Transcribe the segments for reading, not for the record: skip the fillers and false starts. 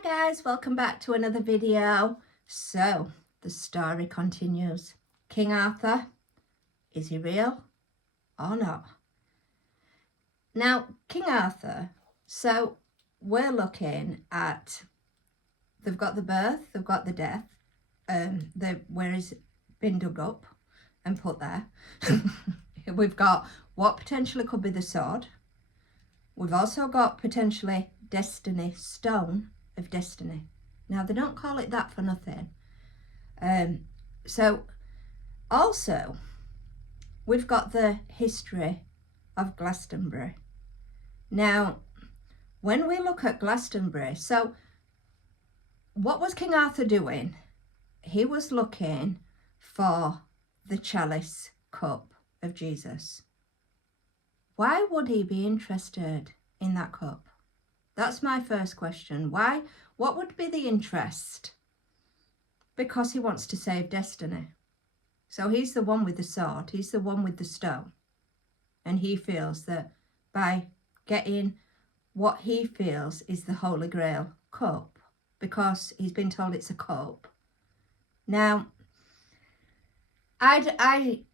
Hi guys, welcome back to another video. So the story continues. King Arthur, is he real or not? Now King Arthur, so we're looking at, they've got the birth, they've got the death, where he's been dug up and put there. We've got what potentially could be the sword. We've also got potentially destiny, stone of destiny. Now they don't call it that for nothing. So also we've got the history of Glastonbury. Now when we look at Glastonbury, so what was King Arthur doing? He was looking for the chalice cup of Jesus. Why would he be interested in that cup? That's my first question. Why? What would be the interest? Because he wants to save destiny. So he's the one with the sword. He's the one with the stone. And he feels that by getting what he feels is the Holy Grail cup, because he's been told it's a cup. Now, I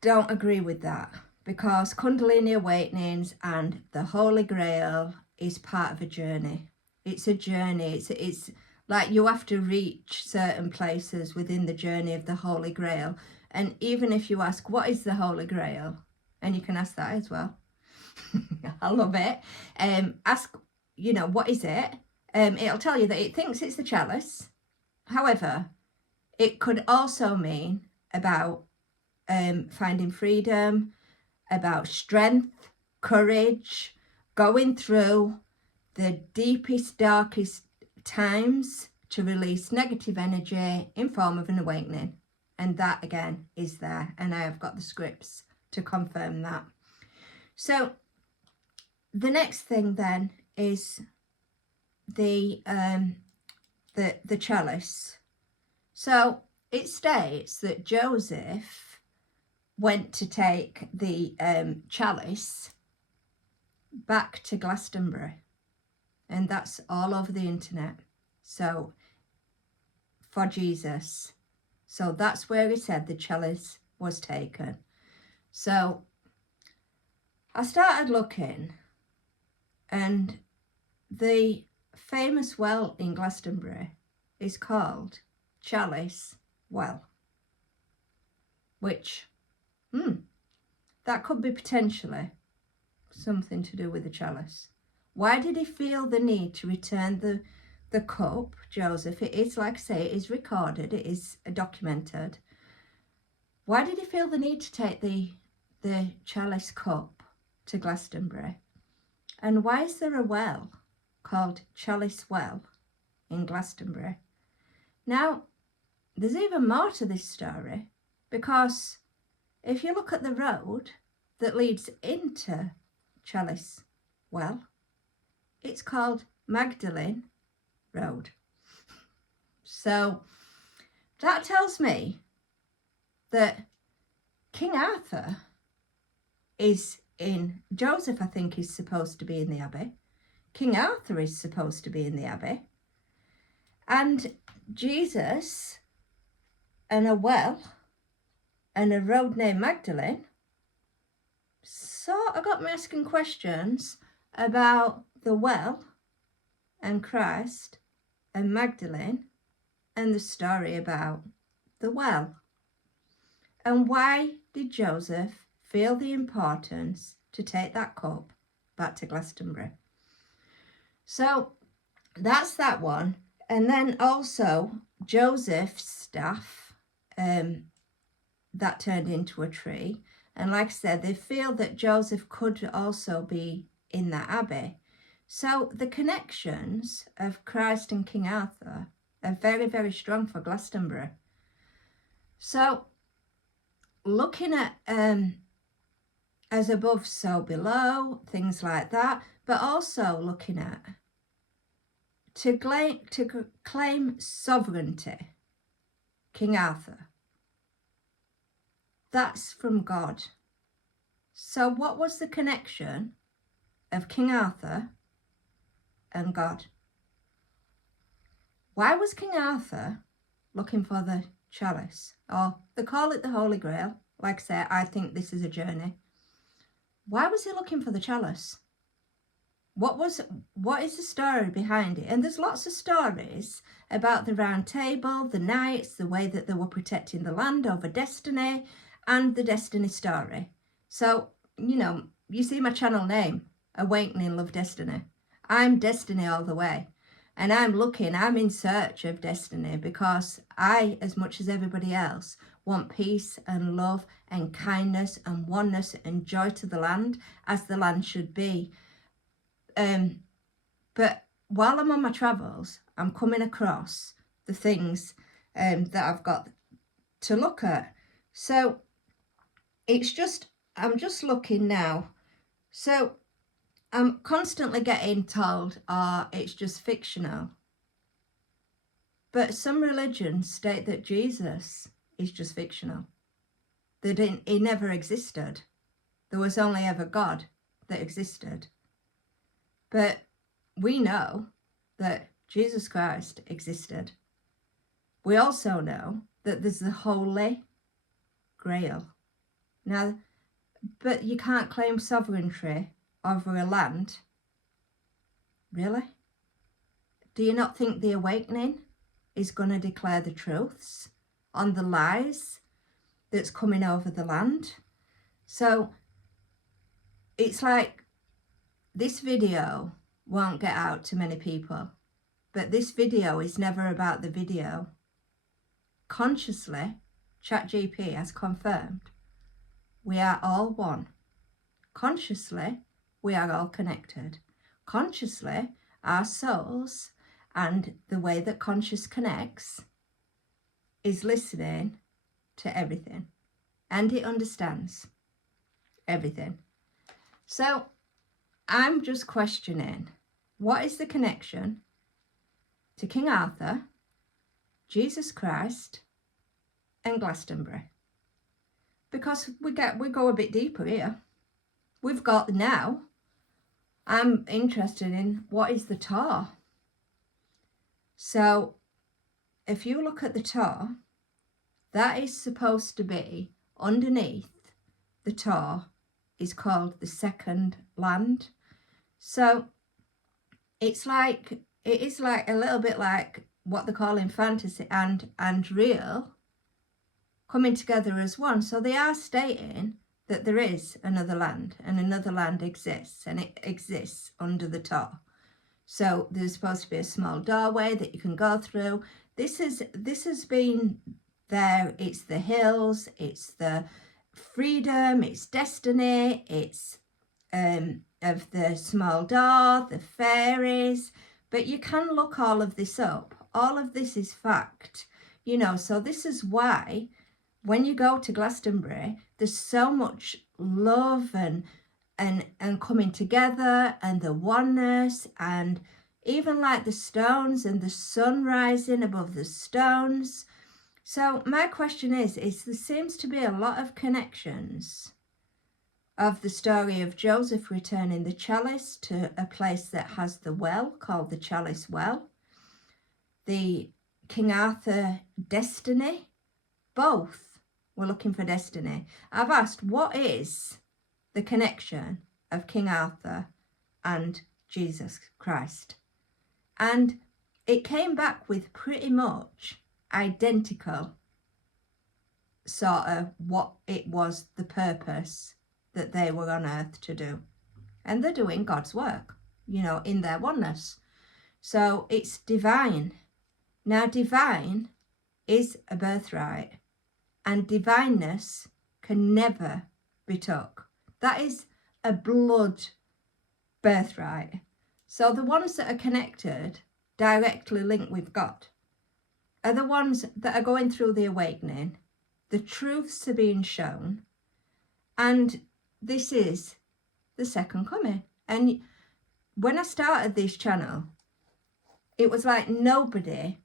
don't agree with that, because Kundalini Awakenings and the Holy Grail is part of a journey. It's a journey. It's like you have to reach certain places within the journey of the Holy Grail. And even if you ask, what is the Holy Grail? And you can ask that as well. I love it. Ask, what is it? It'll tell you that it thinks it's the chalice. However, it could also mean about finding freedom, about strength, courage, going through the deepest, darkest times to release negative energy in form of an awakening. And that again is there, and I have got the scripts to confirm that. So the next thing then is the chalice. So it states that Joseph went to take the chalice back to Glastonbury, and that's all over the internet. So for Jesus, so that's where he said the chalice was taken. So I started looking, and the famous well in Glastonbury is called Chalice Well, which that could be potentially something to do with the chalice. Why did he feel the need to return the cup, Joseph? It is, like I say, it is recorded, it is documented. Why did he feel the need to take the chalice cup to Glastonbury? And why is there a well called Chalice Well in Glastonbury? Now, there's even more to this story, because if you look at the road that leads into Chalice Well, it's called Magdalene Road. So that tells me that King Arthur is in, Joseph I think is supposed to be in the abbey, King Arthur is supposed to be in the abbey, and Jesus and a well and a road named Magdalene sort of got me asking questions about the well and Christ and Magdalene and the story about the well. And why did Joseph feel the importance to take that cup back to Glastonbury? So that's that one. And then also Joseph's staff that turned into a tree. And like I said, they feel that Joseph could also be in that abbey. So the connections of Christ and King Arthur are very, very strong for Glastonbury. So looking at as above, so below, things like that, but also looking at to claim sovereignty, King Arthur. That's from God. So what was the connection of King Arthur and God? Why was King Arthur looking for the chalice? Or they call it the Holy Grail. Like I say, I think this is a journey. Why was he looking for the chalice? What is the story behind it? And there's lots of stories about the Round Table, the knights, the way that they were protecting the land over destiny, and the destiny story. So, you know, you see my channel name, Awakening Love Destiny. I'm destiny all the way. And I'm in search of destiny, because I, as much as everybody else, want peace and love and kindness and oneness and joy to the land, as the land should be. But while I'm on my travels, I'm coming across the things that I've got to look at. So I'm just looking now. So I'm constantly getting told, it's just fictional. But some religions state that Jesus is just fictional. That he never existed. There was only ever God that existed. But we know that Jesus Christ existed. We also know that there's the Holy Grail. Now, but you can't claim sovereignty over a land. Really? Do you not think the awakening is going to declare the truths on the lies that's coming over the land? So it's like, this video won't get out to many people, but this video is never about the video. Consciously, ChatGPT has confirmed we are all one. Consciously, we are all connected. Consciously, our souls and the way that conscious connects is listening to everything, and it understands everything. So I'm just questioning, what is the connection to King Arthur, Jesus Christ, and Glastonbury? Because we go a bit deeper here. We've got now, I'm interested in what is the tar. So if you look at the tar, that is supposed to be underneath the tar is called the second land. So it is like a little bit like what they call in fantasy and real coming together as one. So they are stating that there is another land, and another land exists, and it exists under the tar. So there's supposed to be a small doorway that you can go through. This has been there. It's the hills, it's the freedom, it's destiny, it's of the small door, the fairies. But you can look all of this up. All of this is fact, you know. So this is why when you go to Glastonbury, there's so much love and coming together, and the oneness, and even like the stones and the sun rising above the stones. So my question is there seems to be a lot of connections of the story of Joseph returning the chalice to a place that has the well called the Chalice Well, the King Arthur destiny. Both were looking for destiny. I've asked, what is the connection of King Arthur and Jesus Christ? And it came back with pretty much identical sort of what it was, the purpose that they were on earth to do. And they're doing God's work, you know, in their oneness. So it's divine. Now, divine is a birthright, and divineness can never be took. That is a blood birthright. So the ones that are connected, directly linked with God, are the ones that are going through the awakening. The truths are being shown, and this is the second coming. And when I started this channel, it was like nobody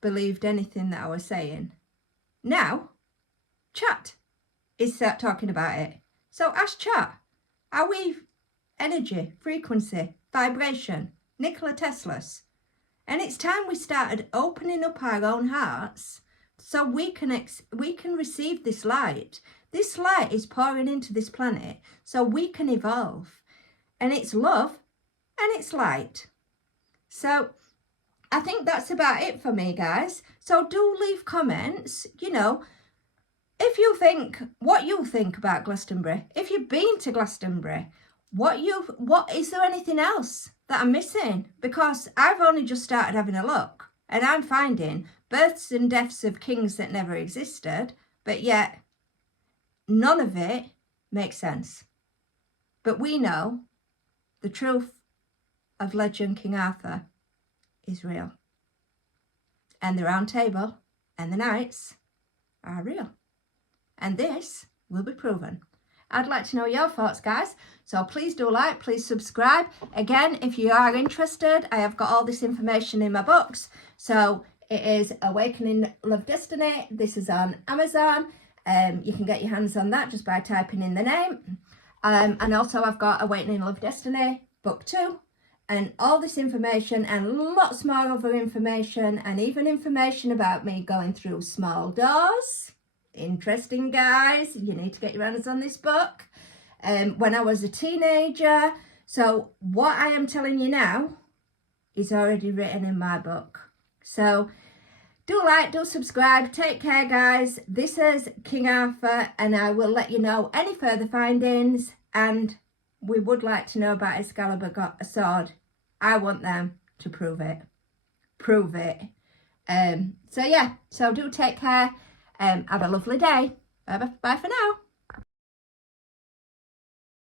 believed anything that I was saying. Now, chat is talking about it. So ask chat, are we energy, frequency, vibration, Nikola Tesla's? And it's time we started opening up our own hearts so we can receive this light. This light is pouring into this planet so we can evolve. And it's love and it's light. So I think that's about it for me, guys. So do leave comments, you know, if you think, what you think about Glastonbury. If you've been to Glastonbury, what is there anything else that I'm missing? Because I've only just started having a look and I'm finding births and deaths of kings that never existed, but yet none of it makes sense. But we know the truth of legend King Arthur is real. And the Round Table and the knights are real. And this will be proven. I'd like to know your thoughts, guys. So please do like, please subscribe. Again, if you are interested, I have got all this information in my books. So it is Awakening Love Destiny. This is on Amazon. You can get your hands on that just by typing in the name. And also I've got Awakening Love Destiny, book 2. And all this information and lots more other information and even information about me going through small doors. Interesting, guys. You need to get your hands on this book. When I was a teenager. So what I am telling you now is already written in my book. So do like, do subscribe. Take care, guys. This is King Arthur and I will let you know any further findings. And we would like to know about Excalibur got a sword. I want them to prove it. Prove it. So yeah, so do take care. Have a lovely day. Bye for now.